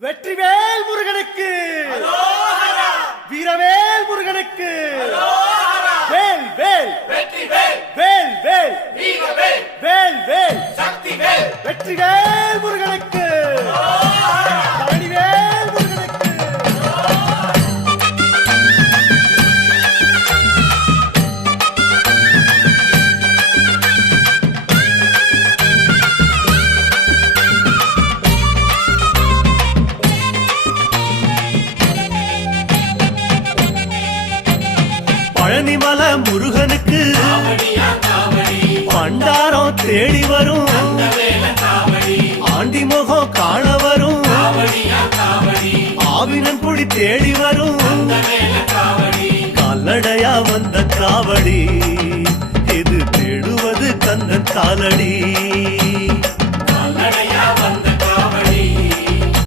வெற்றிவேல் முருகனுக்கு, வீரவேல் முருகனுக்கு, வேல் வேல் வெற்றிவேல், வேல் வேல் வீரவேல், வேல் வேல் சக்திவேல், வெற்றிவேல் முருகனுக்கு, பழனிவேல் முருகனுக்கு. பழனிமல முருகனுக்கு காவடியா காவடி, பண்டாரம் தேடி வரும், வேல காவடி, ஆண்டி முகம் காண வரும், காவடியா காவடி, ஆவினன் குடி தேடி வரும், வேல காவடி, கால்நடையா வந்த காவடி, இது தேடுவது கந்தன் காலடி.